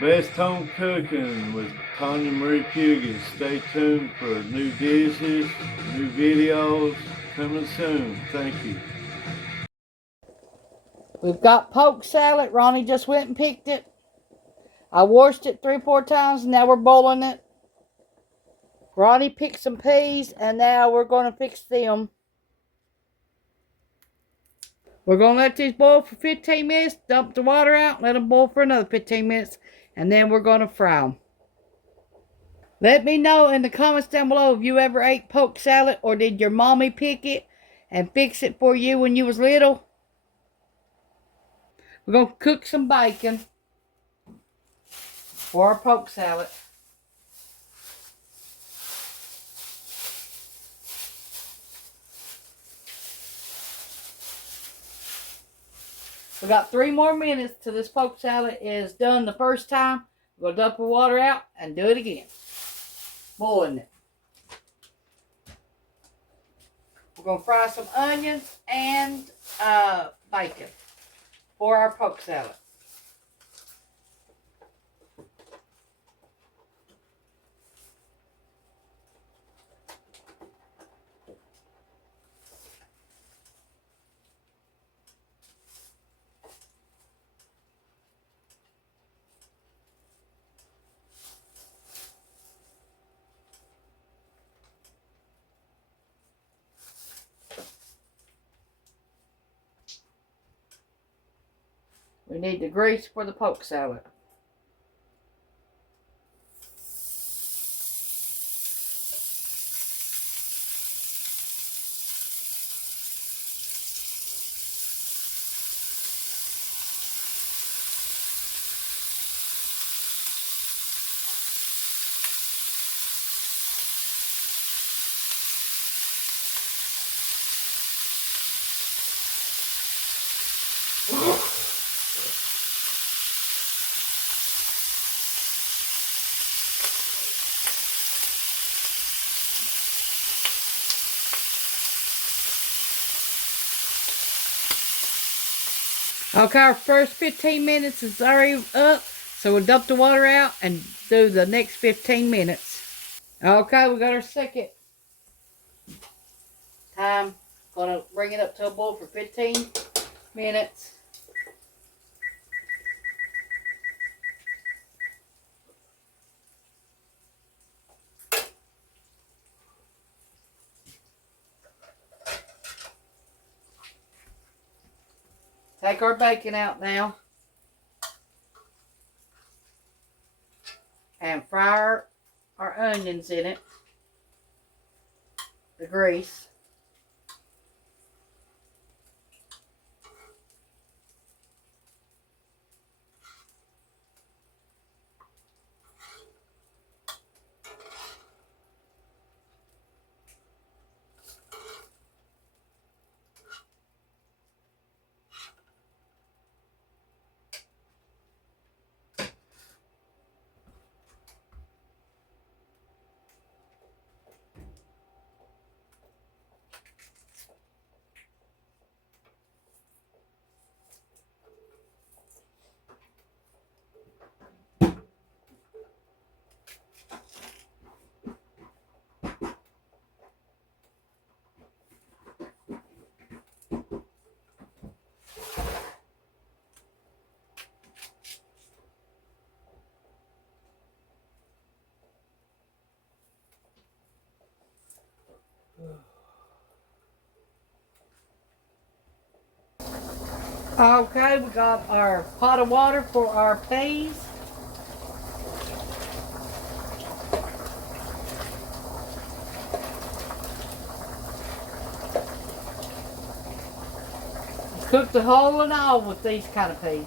Best Home Cooking with Tawynia M Fugate. Stay tuned for new dishes, new videos coming soon. Thank you. We've got poke salad. Ronnie just went and picked it. I washed it 3-4 times. Now we're boiling it. Ronnie picked some peas, and now we're going to fix them. We're going to let these boil for 15 minutes, dump the water out, let them boil for another 15 minutes, and then we're going to fry them. Let me know in the comments down below if you ever ate poke salad, or did your mommy pick it and fix it for you when you was little. We're going to cook some bacon for our poke salad. We got 3 more minutes till this poke salad is done the first time. We're going to dump the water out and do it again. Boiling it. We're going to fry some onions and bacon for our poke salad. We need the grease for the poke salad. Okay, our first 15 minutes is already up, so we'll dump the water out and do the next 15 minutes. Okay, we got our second time. Gonna bring it up to a boil for 15 minutes. Take our bacon out now. And fry our onions in it. The grease. Okay, we got our pot of water for our peas. Cook the whole and all with these kind of peas.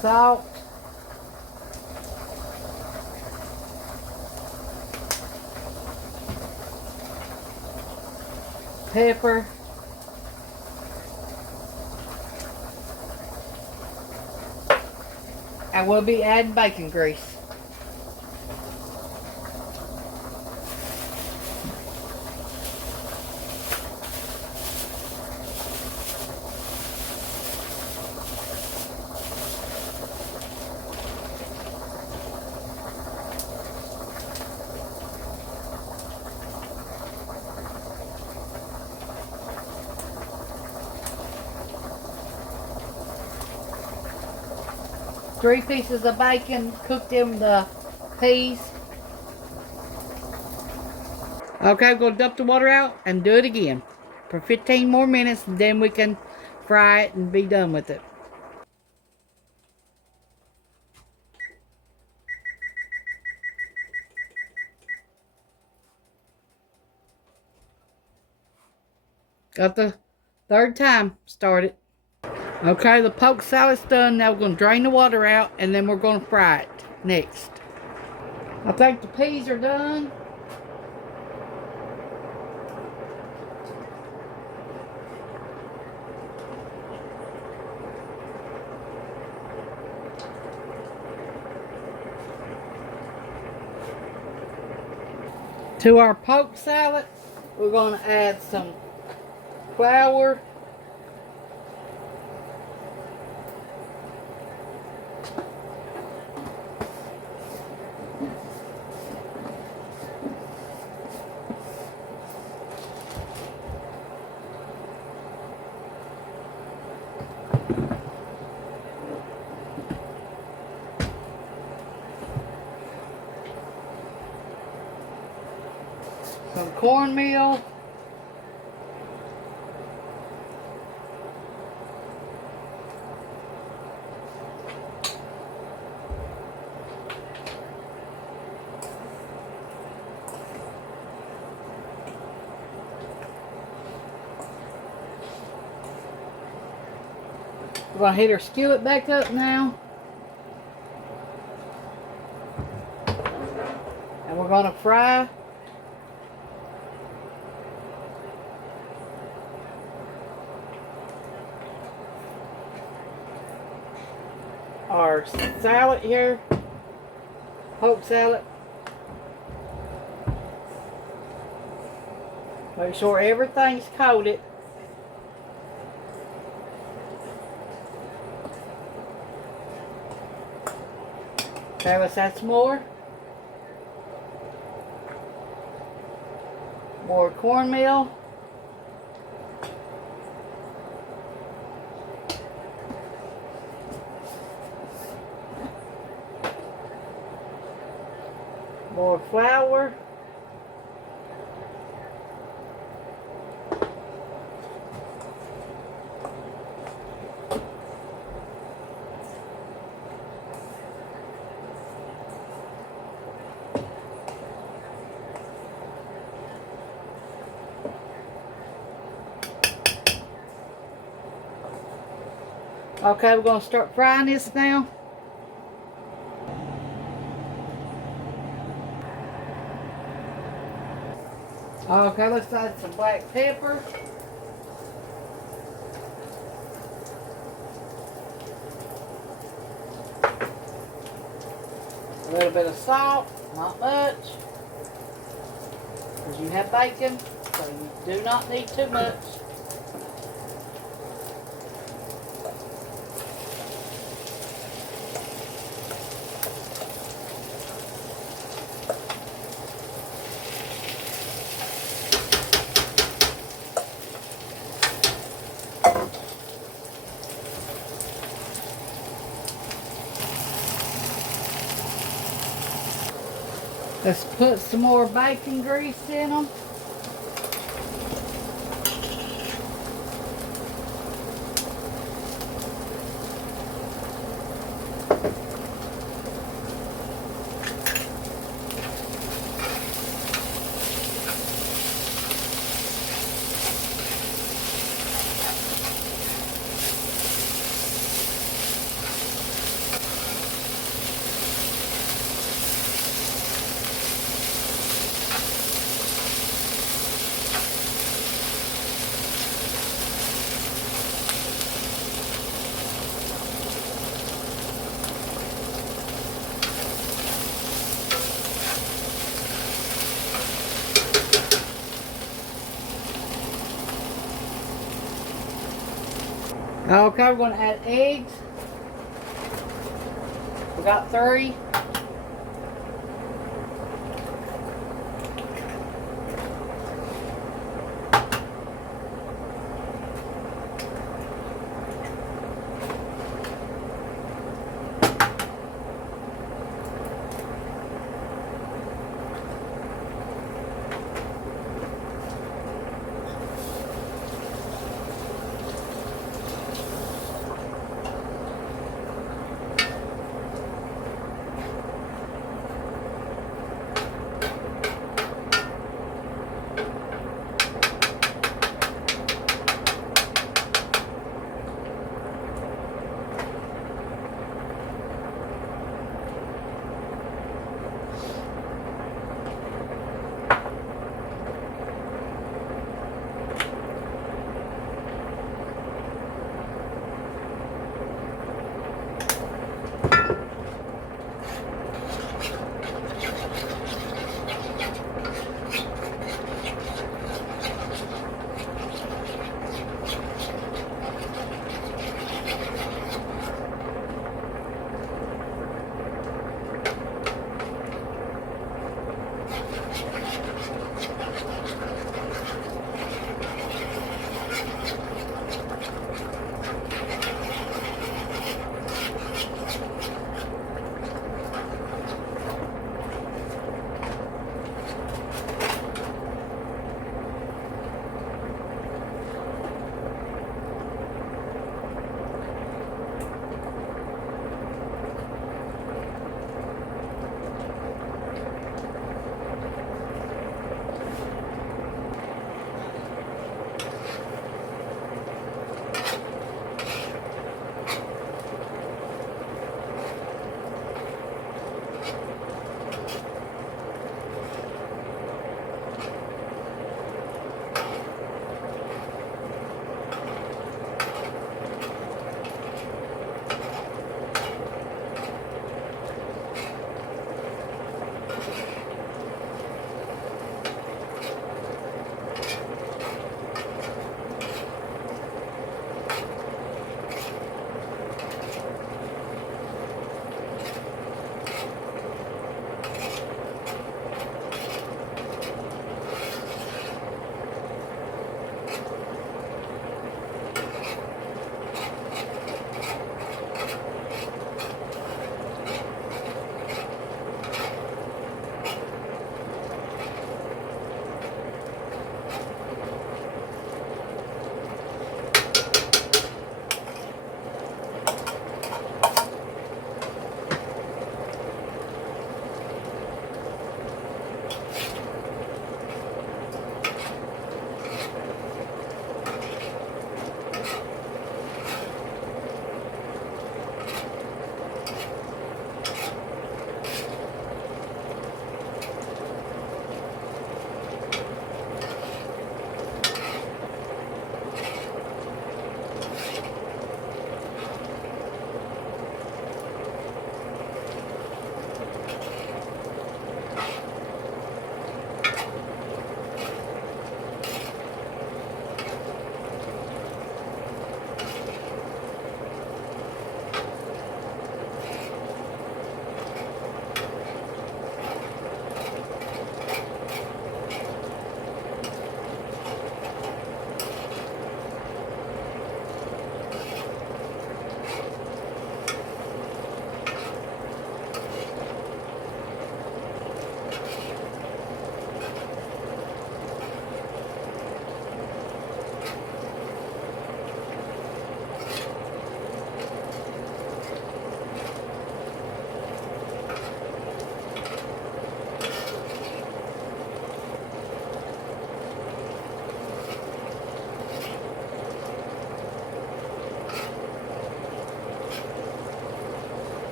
Salt. Pepper. And we'll be adding bacon grease. Three pieces of bacon, cooked in the peas. Okay, we're going to dump the water out and do it again for 15 more minutes, and then we can fry it and be done with it. Got the third time started. Okay, the poke salad's done. Now we're going to drain the water out, and then we're going to fry it next. I think the peas are done. To our poke salad, we're going to add some flour, some cornmeal, we're going to heat our skillet back up now. And we're going to fry our salad here, poke salad. Make sure everything's coated. Okay, let's add some more. More cornmeal. More flour. Okay, we're going to start frying this now. Okay, let's add some black pepper. A little bit of salt, not much, because you have bacon, so you do not need too much. Let's put some more bacon grease in them. Okay, we're going to add eggs. We got 3.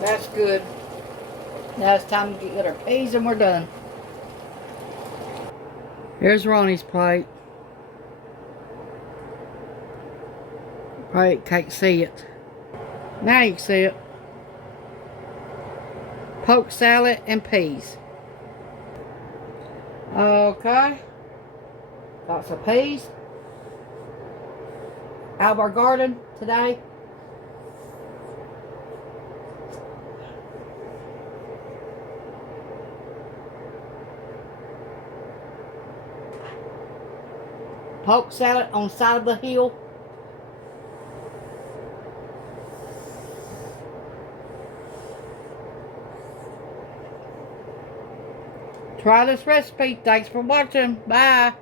That's good. Now it's time to get our peas and we're done. Here's Ronnie's plate. Probably can't see it. Now you can see it. Poke salad and peas. Okay. Got some peas out of our garden today. Poke salad on the side of the hill. Try this recipe. Thanks for watching. Bye.